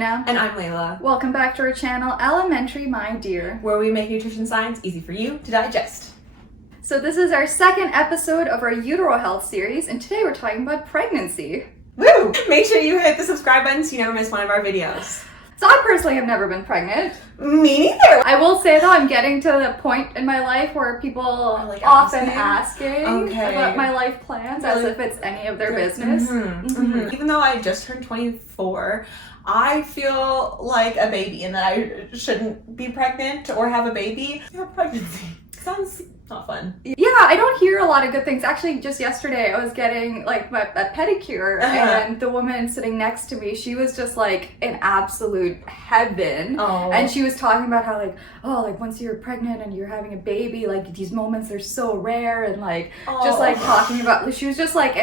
Gina. And I'm Layla. Welcome back to our channel, Elementary My Dear, where we make nutrition science easy for you to digest. So this is our second episode of our utero health series, and today we're talking about pregnancy. Woo! Make sure you hit the subscribe button so you never miss one of our videos. So I personally have never been pregnant. Me neither. I will say though, I'm getting to the point in my life where people are often asking about my life plans as if it's any of their business. Even though I just turned 24, I feel like a baby and that I shouldn't be pregnant or have a baby. Yeah, pregnancy sounds not fun. Yeah, I don't hear a lot of good things. Actually, just yesterday I was getting like a pedicure and the woman sitting next to me, she was just like in absolute heaven. And she was talking about how like once you're pregnant and you're having a baby, like these moments are so rare, and like just like talking about, she was just like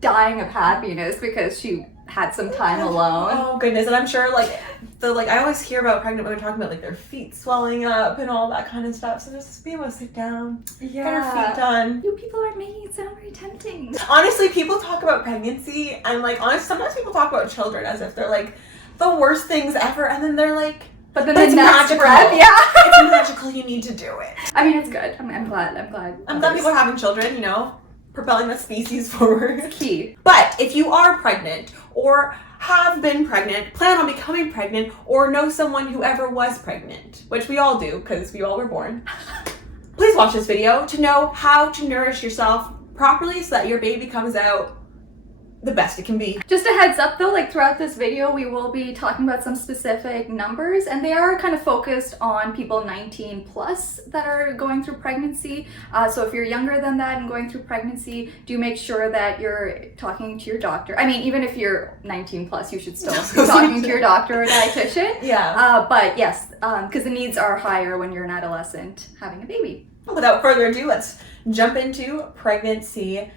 dying of happiness because she had some time alone. Oh goodness. And I'm sure I always hear about pregnant women talking about like their feet swelling up and all that kind of stuff. So just be able to sit down, get her feet done. You people are making it sound very tempting. Honestly, people talk about pregnancy and sometimes people talk about children as if they're like the worst things ever, and then they're like, but then it's magical. It's magical, you need to do it. I mean, it's good. I'm glad. I'm glad people are having children, propelling the species forward. It's key. But if you are pregnant or have been pregnant, plan on becoming pregnant, or know someone who ever was pregnant, which we all do because we all were born, please watch this video to know how to nourish yourself properly so that your baby comes out the best it can be. Just a heads up though, throughout this video we will be talking about some specific numbers, and they are kind of focused on people 19 plus that are going through pregnancy. So if you're younger than that and going through pregnancy, do make sure that you're talking to your doctor. I mean, even if you're 19 plus, you should still be talking to your doctor or dietitian. Yeah. But yes, because the needs are higher when you're an adolescent having a baby. Without further ado, let's jump into pregnancy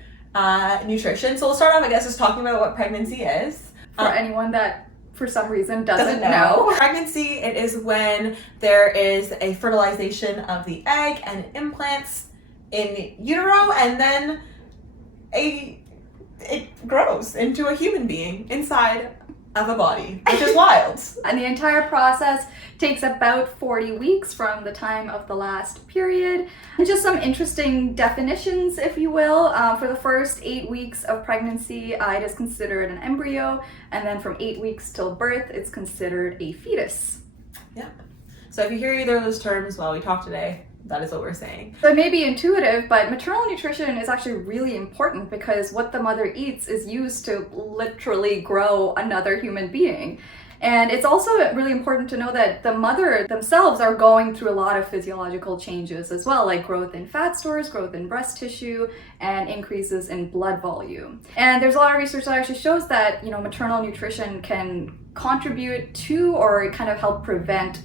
nutrition. So we'll start off, I guess, just talking about what pregnancy is. For anyone that, for some reason, doesn't know. Pregnancy, it is when there is a fertilization of the egg and implants in utero, and then it grows into a human being inside of a body, which is wild. And the entire process takes about 40 weeks from the time of the last period. And just some interesting definitions, if you will. For the first 8 weeks of pregnancy, it is considered an embryo, and then from 8 weeks till birth, it's considered a fetus. Yeah. So if you hear either of those terms while we talk today, that is what we're saying. So it may be intuitive, but maternal nutrition is actually really important because what the mother eats is used to literally grow another human being. And it's also really important to know that the mother themselves are going through a lot of physiological changes as well, like growth in fat stores, growth in breast tissue, and increases in blood volume. And there's a lot of research that actually shows that, maternal nutrition can contribute to or kind of help prevent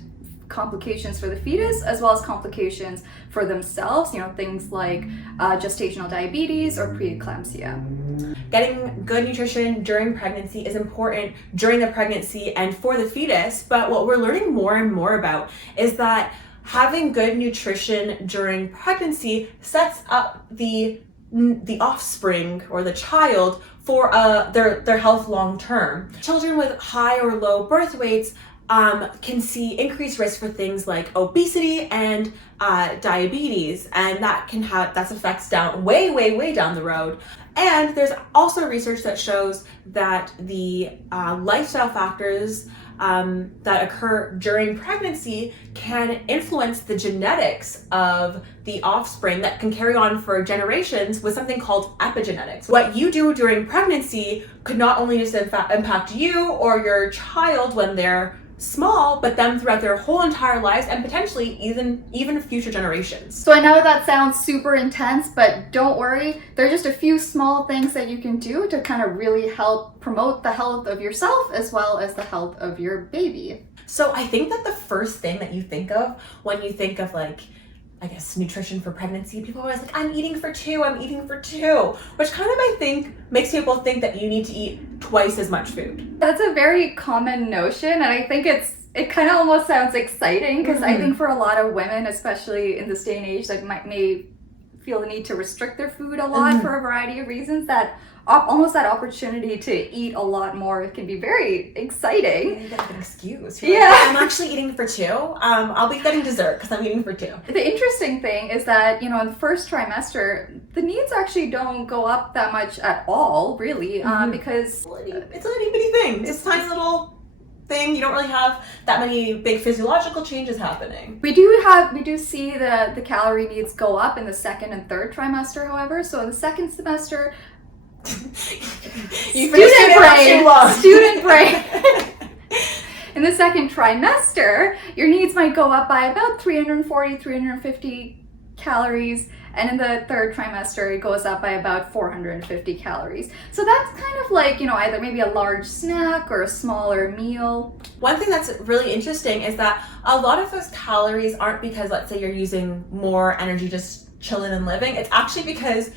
complications for the fetus as well as complications for themselves, things like gestational diabetes or preeclampsia. Getting good nutrition during pregnancy is important during the pregnancy and for the fetus, but what we're learning more and more about is that having good nutrition during pregnancy sets up the offspring or the child for their health long term. Children with high or low birth weights can see increased risk for things like obesity and diabetes, and that's effects way down the road. And there's also research that shows that the lifestyle factors that occur during pregnancy can influence the genetics of the offspring that can carry on for generations with something called epigenetics. What you do during pregnancy could not only just impact you or your child when they're small, but them throughout their whole entire lives and potentially even future generations. So I know that sounds super intense, but don't worry. There are just a few small things that you can do to kind of really help promote the health of yourself as well as the health of your baby. So I think that the first thing that you think of when you think of nutrition for pregnancy, people are always like, I'm eating for two, which kind of, I think, makes people think that you need to eat twice as much food. That's a very common notion, and I think it kind of almost sounds exciting because I think for a lot of women, especially in this day and age, may feel the need to restrict their food a lot for a variety of reasons, that almost that opportunity to eat a lot more can be very exciting. You get an excuse. Yeah. Like, I'm actually eating for 2. I'll be getting dessert because I'm eating for 2. The interesting thing is that, in the first trimester, the needs actually don't go up that much at all, really, because it's a itty bitty thing. It's a tiny little thing. You don't really have that many big physiological changes happening. we do see the calorie needs go up in the second and third trimester, however. So in the second semester, student brain. In the second trimester, your needs might go up by about 340, 350 calories, and in the third trimester, it goes up by about 450 calories. So that's kind of like, either maybe a large snack or a smaller meal. One thing that's really interesting is that a lot of those calories aren't because, let's say, you're using more energy just chilling and living. It's actually because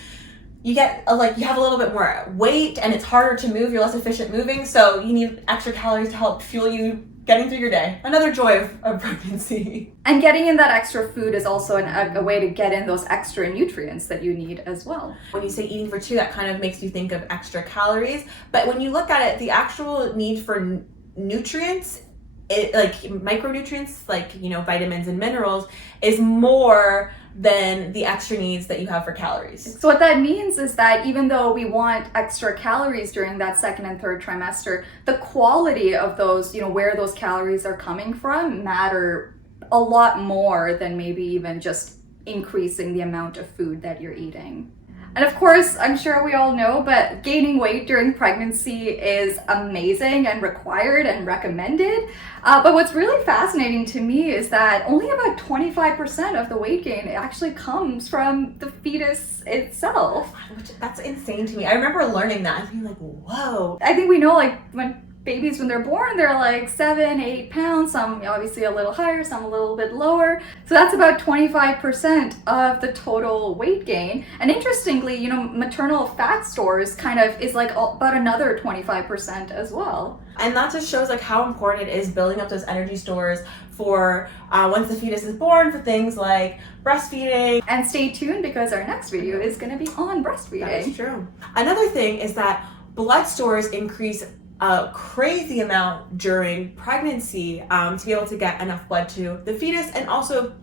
you get you have a little bit more weight and it's harder to move, you're less efficient moving, so you need extra calories to help fuel you getting through your day. Another joy of pregnancy. And getting in that extra food is also a way to get in those extra nutrients that you need as well. When you say eating for 2, that kind of makes you think of extra calories, but when you look at it, the actual need for nutrients, like micronutrients, like vitamins and minerals, is more than the extra needs that you have for calories. So what that means is that even though we want extra calories during that second and third trimester, the quality of those, where those calories are coming from, matter a lot more than maybe even just increasing the amount of food that you're eating. And of course, I'm sure we all know, but gaining weight during pregnancy is amazing and required and recommended. But what's really fascinating to me is that only about 25% of the weight gain actually comes from the fetus itself. That's insane to me. I remember learning that and being like, whoa. I think we know, when babies, when they're born, they're 7-8 pounds, some obviously a little higher, some a little bit lower. So that's about 25% of the total weight gain. And interestingly, maternal fat stores kind of is about another 25% as well. And that just shows how important it is building up those energy stores for once the fetus is born, for things like breastfeeding. And stay tuned because our next video is going to be on breastfeeding. That is true. Another thing is that blood stores increase a crazy amount during pregnancy to be able to get enough blood to the fetus and also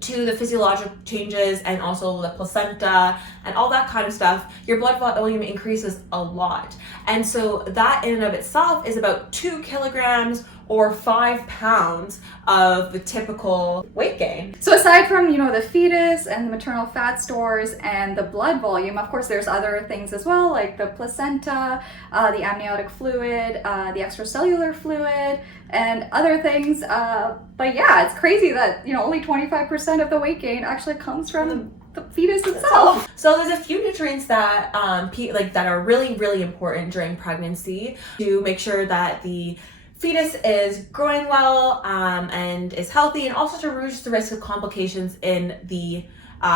to the physiological changes and also the placenta and all that kind of stuff. Your blood volume increases a lot. And so that in and of itself is about 2 kilograms or 5 pounds of the typical weight gain. So aside from, the fetus and the maternal fat stores and the blood volume, of course, there's other things as well, like the placenta, the amniotic fluid, the extracellular fluid, and other things. But yeah, it's crazy that, only 25% of the weight gain actually comes from the fetus itself. So there's a few nutrients that that are really, really important during pregnancy to make sure that the fetus is growing well and is healthy, and also to reduce the risk of complications in the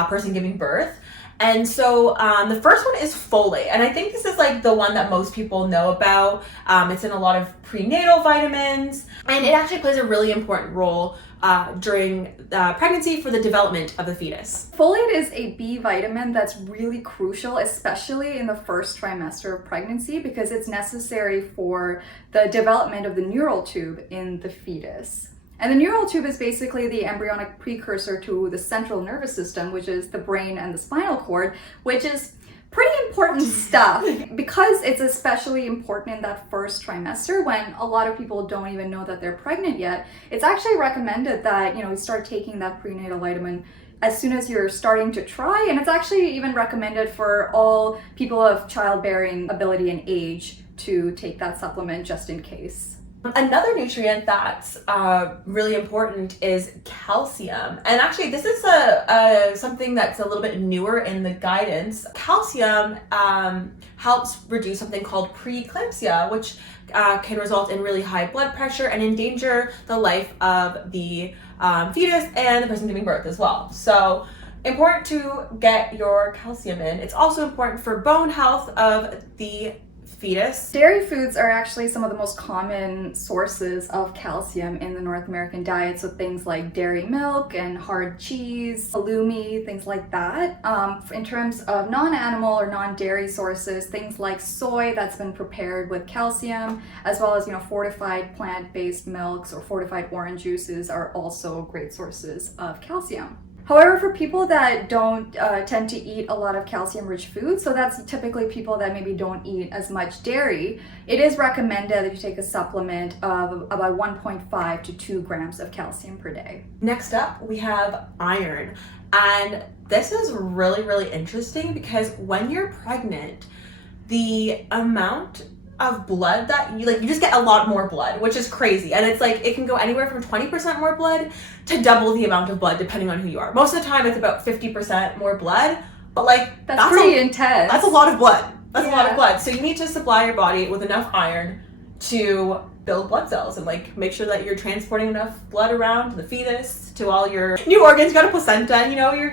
person giving birth. And so the first one is folate, and I think this is the one that most people know about. It's in a lot of prenatal vitamins, and it actually plays a really important role during pregnancy for the development of the fetus. Folate is a B vitamin that's really crucial, especially in the first trimester of pregnancy, because it's necessary for the development of the neural tube in the fetus. And the neural tube is basically the embryonic precursor to the central nervous system, which is the brain and the spinal cord, which is pretty important stuff because it's especially important in that first trimester when a lot of people don't even know that they're pregnant yet. It's actually recommended that, you start taking that prenatal vitamin as soon as you're starting to try, and it's actually even recommended for all people of childbearing ability and age to take that supplement just in case. Another nutrient that's really important is calcium. And actually, this is something that's a little bit newer in the guidance. Calcium helps reduce something called preeclampsia, which can result in really high blood pressure and endanger the life of the fetus and the person giving birth as well. So important to get your calcium in. It's also important for bone health of the fetus? Dairy foods are actually some of the most common sources of calcium in the North American diet. So things like dairy milk and hard cheese, halloumi, things like that. In terms of non-animal or non-dairy sources, things like soy that's been prepared with calcium, as well as, fortified plant-based milks or fortified orange juices are also great sources of calcium. However, for people that don't tend to eat a lot of calcium-rich foods, so that's typically people that maybe don't eat as much dairy, it is recommended that you take a supplement of about 1.5 to 2 grams of calcium per day. Next up, we have iron. And this is really, really interesting because when you're pregnant, the amount of blood that you just get a lot more blood, which is crazy. And it's like, it can go anywhere from 20% more blood to double the amount of blood depending on who you are. Most of the time it's about 50% more blood, but that's pretty intense. That's a lot of blood. That's a lot of blood. So you need to supply your body with enough iron to build blood cells and make sure that you're transporting enough blood around to the fetus, to all your new organs. You got a placenta, you're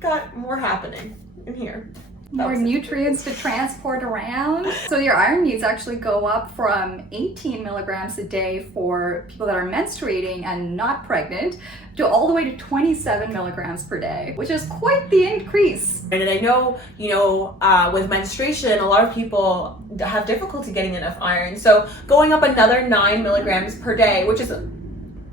got more happening in here. More nutrients to transport around. So your iron needs actually go up from 18 milligrams a day for people that are menstruating and not pregnant to all the way to 27 milligrams per day, which is quite the increase. And I know, with menstruation, a lot of people have difficulty getting enough iron. So going up another 9 milligrams per day, which is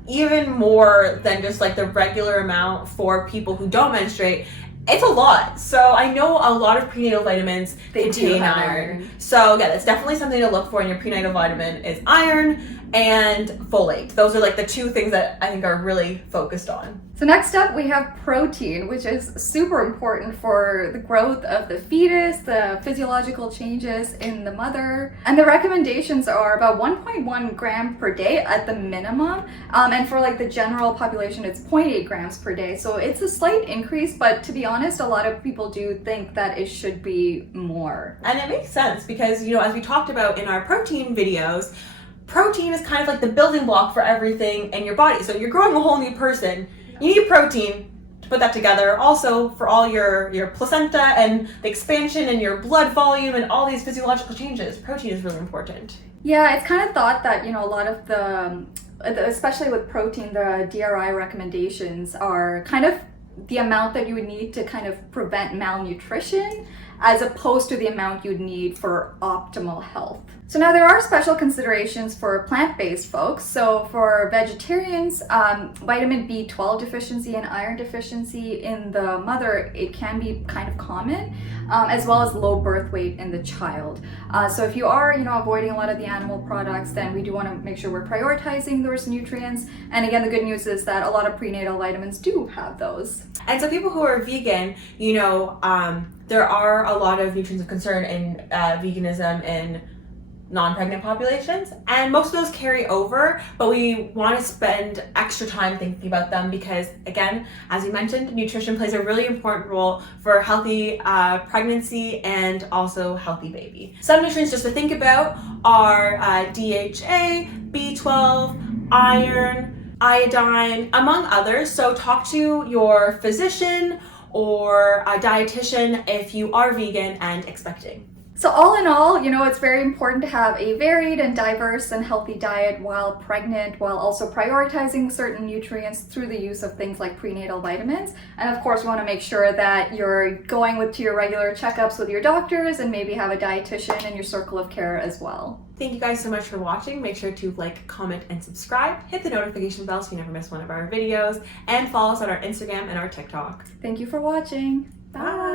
even more than just the regular amount for people who don't menstruate, it's a lot. So I know a lot of prenatal vitamins contain iron. So yeah, that's definitely something to look for in your prenatal vitamin is iron and folate. Those are the two things that I think are really focused on. So next up we have protein, which is super important for the growth of the fetus, the physiological changes in the mother. And the recommendations are about 1.1 gram per day at the minimum. And for the general population, it's 0.8 grams per day. So it's a slight increase, but to be honest, a lot of people do think that it should be more. And it makes sense because, as we talked about in our protein videos, protein is kind of the building block for everything in your body. So you're growing a whole new person. You need protein to put that together. Also for all your placenta and the expansion and your blood volume and all these physiological changes, protein is really important. Yeah, it's kind of thought that, a lot of the, especially with protein, the DRI recommendations are kind of the amount that you would need to kind of prevent malnutrition as opposed to the amount you'd need for optimal health. So now there are special considerations for plant-based folks. So for vegetarians, vitamin B12 deficiency and iron deficiency in the mother, it can be kind of common, as well as low birth weight in the child. So if you are, avoiding a lot of the animal products, then we do want to make sure we're prioritizing those nutrients. And again, the good news is that a lot of prenatal vitamins do have those. And so people who are vegan, there are a lot of nutrients of concern in veganism in non-pregnant populations, and most of those carry over, but we want to spend extra time thinking about them because, again, as we mentioned, nutrition plays a really important role for healthy pregnancy and also healthy baby. Some nutrients just to think about are DHA, B12, iron, iodine, among others. So talk to your physician or a dietitian if you are vegan and expecting. So all in all, it's very important to have a varied and diverse and healthy diet while pregnant, while also prioritizing certain nutrients through the use of things like prenatal vitamins. And of course, we want to make sure that you're going to your regular checkups with your doctors and maybe have a dietitian in your circle of care as well. Thank you guys so much for watching. Make sure to comment, and subscribe. Hit the notification bell so you never miss one of our videos. And follow us on our Instagram and our TikTok. Thank you for watching. Bye.